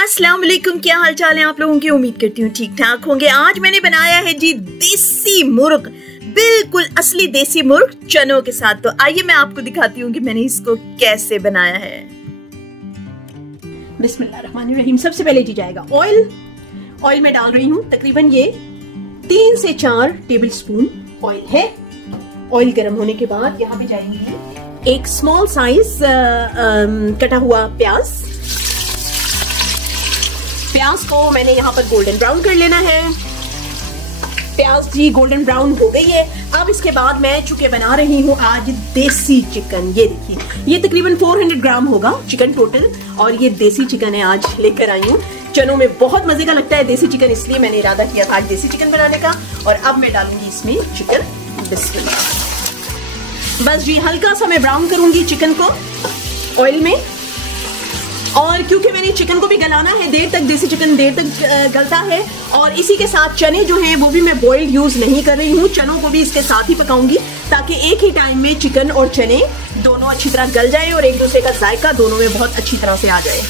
अस्सलाम वालेकुम, क्या हाल चाल है आप लोगों की। उम्मीद करती हूँ ठीक ठाक होंगे। आज मैंने बनाया है जी देसी मुर्ग, बिल्कुल असली देसी मुर्ग चनों के साथ। तो आइए मैं आपको दिखाती हूँ कि मैंने इसको कैसे बनाया है। बिस्मिल्लाहिर्रहमानिर्रहीम। सबसे पहले जी जाएगा ऑयल। ऑयल में डाल रही हूँ तकरीबन ये 3 से 4 टेबल स्पून ऑयल है। ऑयल गर्म होने के बाद यहाँ पे जाएंगे एक स्मॉल साइज कटा हुआ प्याज। प्याज को मैंने यहाँ पर गोल्डन ब्राउन कर लेना है। प्याज जी गोल्डन ब्राउन हो गई है। अब इसके बाद मैं चूंकि बना रही हूँ आज देसी चिकन, ये देखिए ये तकरीबन 400 ग्राम होगा चिकन टोटल, और ये देसी चिकन है आज लेकर आई हूँ। चनों में बहुत मजे का लगता है देसी चिकन, इसलिए मैंने इरादा किया था आज देसी चिकन बनाने का। और अब मैं डालूंगी इसमें चिकन। बिस्मिल्लाह। बस जी हल्का सा मैं ब्राउन करूंगी चिकन को ऑयल में, और क्योंकि मैंने चिकन को भी गलाना है देर तक, देसी चिकन देर तक गलता है। और इसी के साथ चने जो हैं वो भी मैं बॉइल्ड यूज नहीं कर रही हूँ, चनों को भी इसके साथ ही पकाऊंगी ताकि एक ही टाइम में चिकन और चने दोनों अच्छी तरह गल जाए और एक दूसरे का जायका दोनों में बहुत अच्छी तरह से आ जाए।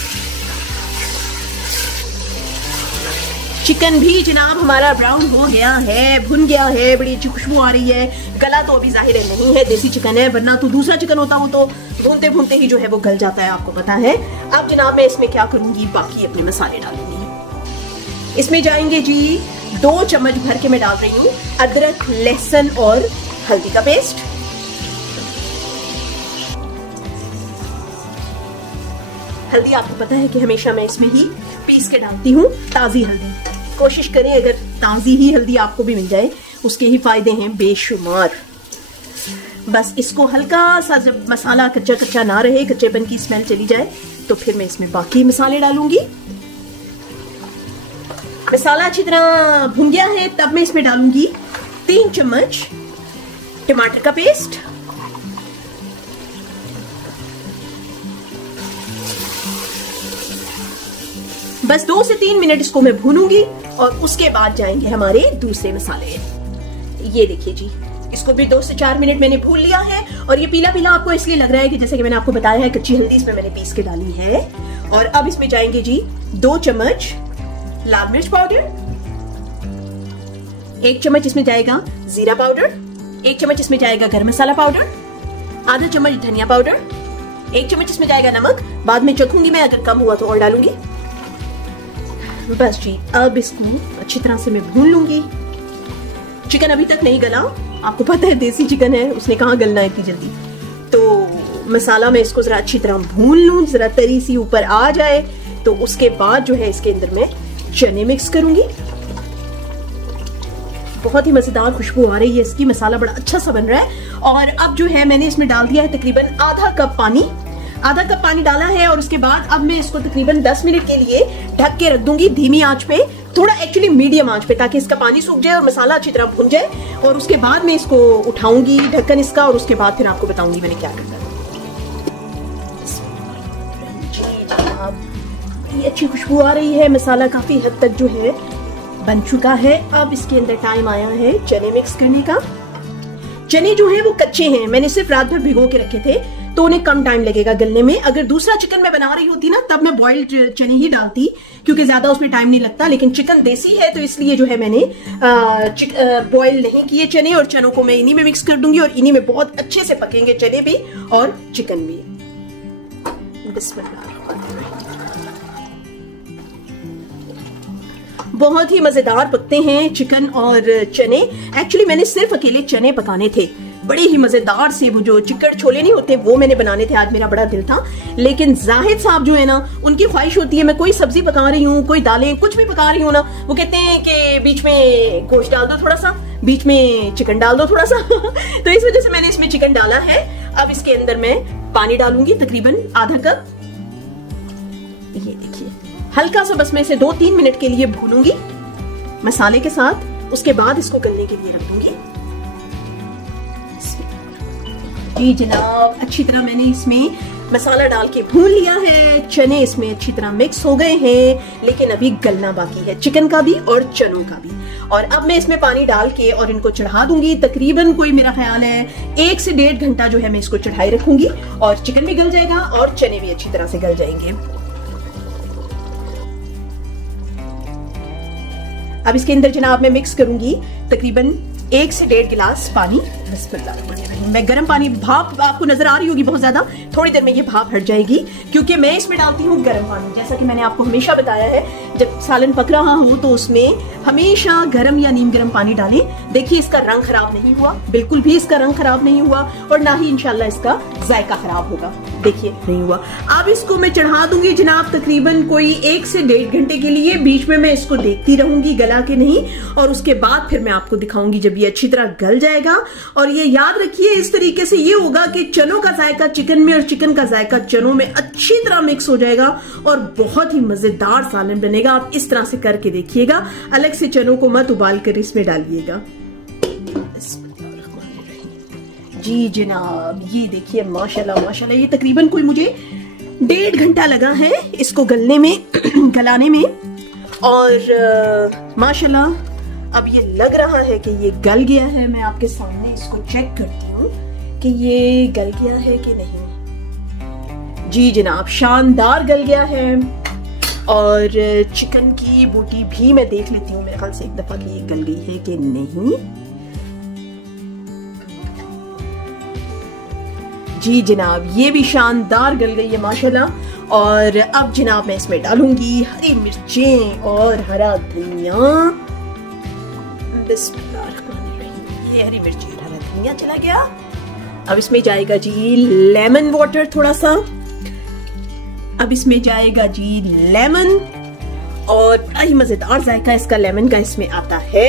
चिकन भी जनाब हमारा ब्राउन हो गया है, भुन गया है, बड़ी अच्छी खुशबू आ रही है। गला तो अभी जाहिर है नहीं है, देसी चिकन है, वरना तो दूसरा चिकन होता वो तो भूनते भूनते ही जो है वो गल जाता है, आपको पता है। अब जनाब मैं इसमें क्या करूंगी, बाकी अपने मसाले डालूंगी। इसमें जाएंगे जी 2 चम्मच भर के मैं डाल रही हूँ अदरक, लहसुन और हल्दी का पेस्ट। हल्दी आपको पता है कि हमेशा मैं इसमें ही पीस के डालती हूँ, ताजी हल्दी। कोशिश करें अगर ताजी ही हल्दी आपको भी मिल जाए, उसके ही फायदे हैं बेशुमार। बस इसको हल्का सा जब मसाला कच्चा कच्चा ना रहे, कच्चेपन की स्मेल चली जाए, तो फिर मैं इसमें बाकी मसाले डालूंगी। मसाला अच्छी तरह भुन गया है, तब मैं इसमें डालूंगी 3 चम्मच टमाटर का पेस्ट, बस 2 से 3 मिनट इसको मैं भूनूंगी। और उसके बाद जाएंगे हमारे दूसरे मसाले। ये देखिए जी इसको भी 2 से 4 मिनट मैंने भून लिया है। और ये पीला पीला आपको इसलिए लग रहा है कि जैसे कि मैंने आपको बताया है कच्ची हल्दी इसमें मैंने पीस के डाली है। और अब इसमें जाएंगे जी 2 चम्मच लाल मिर्च पाउडर, 1 चम्मच इसमें जाएगा जीरा पाउडर, 1 चम्मच इसमें जाएगा गरम मसाला पाउडर, आधा चम्मच धनिया पाउडर, 1 चम्मच इसमें जाएगा नमक। बाद में चखूंगी मैं, अगर कम हुआ तो और डालूंगी। बस जी अब इसको अच्छी तरह से मैं भून लूंगी। चिकन अभी तक नहीं गला, आपको पता है देसी चिकन है, उसने कहाँ गलना है इतनी जल्दी। तो मसाला मैं इसको जरा अच्छी तरह भून लूं, जरा तरी सी ऊपर आ जाए, तो उसके बाद जो है इसके अंदर मैं चने मिक्स करूंगी। बहुत ही मजेदार खुशबू आ रही है इसकी, मसाला बड़ा अच्छा सा बन रहा है। और अब जो है मैंने इसमें डाल दिया है तकरीबन आधा कप पानी डाला है। और उसके बाद अब मैं इसको तकरीबन 10 मिनट के लिए ढक के रख दूंगी धीमी आंच पे, थोड़ा एक्चुअली मीडियम आंच पे, ताकि इसका पानी सूख जाए और मसाला अच्छी तरह भुन जाए। और उसके बाद मैं इसको उठाऊंगी ढक्कन इसका, और उसके बाद फिर आपको बताऊंगी मैंने क्या करना है। ये अच्छी खुशबू आ रही है, मसाला काफी हद तक जो है बन चुका है। अब इसके अंदर टाइम आया है चने मिक्स करने का। चने जो है वो कच्चे हैं, मैंने सिर्फ रात भर भिगो के रखे थे, तो उन्हें कम टाइम लगेगा गलने में। अगर दूसरा चिकन मैं बना रही होती ना, तब मैं बॉइल्ड चने ही डालती, क्योंकि ज्यादा उसमें टाइम नहीं लगता। लेकिन चिकन देसी है तो इसलिए जो है मैंने बॉइल नहीं किए चने, और चनों को मैं इन्हीं में मिक्स कर दूंगी, और इन्हीं में बहुत अच्छे से पकेंगे चने भी और चिकन भी। बिस्मिल्लाह। बहुत ही मजेदार पकते हैं चिकन और चने। एक्चुअली मैंने सिर्फ अकेले चने पकाने थे, बड़े ही मजेदार से, वो जो चिकन छोले नहीं होते वो मैंने बनाने थे। आज मेरा बड़ा दिल था, लेकिन जाहिद साहब जो है ना, उनकी ख्वाहिश होती है मैं कोई सब्जी पका रही हूँ, कोई दालें कुछ भी पका रही हूँ ना, वो कहते हैं कि बीच में गोश्त डाल दो थोड़ा सा, बीच में चिकन डाल दो थोड़ा सा तो इस वजह से मैंने इसमें चिकन डाला है। अब इसके अंदर मैं पानी डालूंगी तकरीबन आधा कप। ये देखिए हल्का सा, बस मैं इसे 2-3 मिनट के लिए भूनूंगी मसाले के साथ, उसके बाद इसको गलने के लिए रख दूंगी। जी जनाब अच्छी तरह मैंने इसमें मसाला डाल के भून लिया है, चने इसमें अच्छी तरह मिक्स हो गए हैं, लेकिन अभी गलना बाकी है चिकन का भी और चनों का भी। और अब मैं इसमें पानी डाल के और इनको चढ़ा दूंगी। तकरीबन कोई मेरा ख्याल है 1 से 1.5 घंटा जो है मैं इसको चढ़ाई रखूंगी, और चिकन भी गल जाएगा और चने भी अच्छी तरह से गल जाएंगे। अब इसके अंदर जनाब मैं मिक्स करूंगी तकरीबन 1 से 1.5 गिलास पानी। मैं गर्म पानी, भाप आपको नजर आ रही होगी बहुत ज्यादा, थोड़ी देर में ये भाप हट जाएगी क्योंकि मैं इसमें डालती हूँ गर्म पानी। जैसा कि मैंने आपको हमेशा बताया है, जब सालन पक रहा हो तो उसमें हमेशा गर्म या नीम गर्म पानी डालें। देखिए इसका रंग खराब नहीं हुआ, बिल्कुल भी इसका रंग खराब नहीं हुआ और ना ही इंशाल्लाह इसका जायका खराब होगा। देखिए नहीं हुआ। अब इसको मैं चढ़ा दूंगी जनाब तकरीबन कोई 1 से 1.5 घंटे के लिए। बीच में मैं इसको देखती रहूंगी गला के नहीं, और उसके बाद फिर मैं आपको दिखाऊंगी जब ये अच्छी तरह गल जाएगा। और ये याद रखिए इस तरीके से ये होगा कि चनों का जायका चिकन में और चिकन का जायका चनों में अच्छी तरह मिक्स हो जाएगा और बहुत ही मजेदार सालन बनेगा। आप इस तरह से करके देखिएगा, अलग से चनों को मत उबाल कर इसमें डालिएगा। जी जनाब ये देखिए माशाल्लाह माशाल्लाह, ये तकरीबन कोई मुझे 1.5 घंटा लगा है इसको गलने में गलाने में, और माशाल्लाह अब ये लग रहा है कि ये गल गया है। मैं आपके सामने इसको चेक करती हूँ कि ये गल गया है कि नहीं। जी जनाब शानदार गल गया है। और चिकन की बोटी भी मैं देख लेती हूँ मेरे ख्याल से एक दफा कि ये गल गई है कि नहीं। जी जनाब ये भी शानदार गल गई है माशाल्लाह। और अब जनाब मैं इसमें डालूंगी हरी मिर्चें और हरा धनिया। ये हरी मिर्ची और हरा धनिया चला गया। अब इसमें जाएगा जी लेमन वाटर थोड़ा सा। अब इसमें जाएगा जी लेमन, और बड़ा ही मजेदार जायका इसका लेमन का इसमें आता है।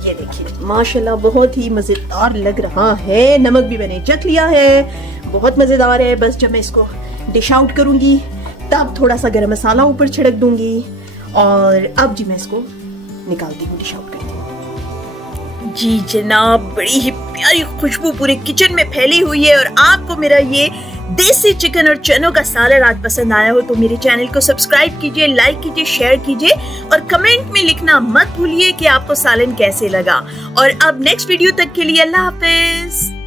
ये देखिए माशाल्लाह बहुत ही मजेदार लग रहा है। नमक भी मैंने चख लिया है, बहुत मजेदार है। बस जब मैं इसको डिश आउट करूंगी तब थोड़ा सा गरम मसाला ऊपर छिड़क दूंगी। और अब जी मैं इसको निकालती हूँ, डिश आउट करती हूँ। जी जनाब बड़ी ही प्यारी खुशबू पूरे किचन में फैली हुई है। और आपको मेरा ये देसी चिकन और चनों का सालन आज पसंद आया हो तो मेरे चैनल को सब्सक्राइब कीजिए, लाइक कीजिए, शेयर कीजिए और कमेंट में लिखना मत भूलिए कि आपको सालन कैसे लगा। और अब नेक्स्ट वीडियो तक के लिए अल्लाह हाफिज।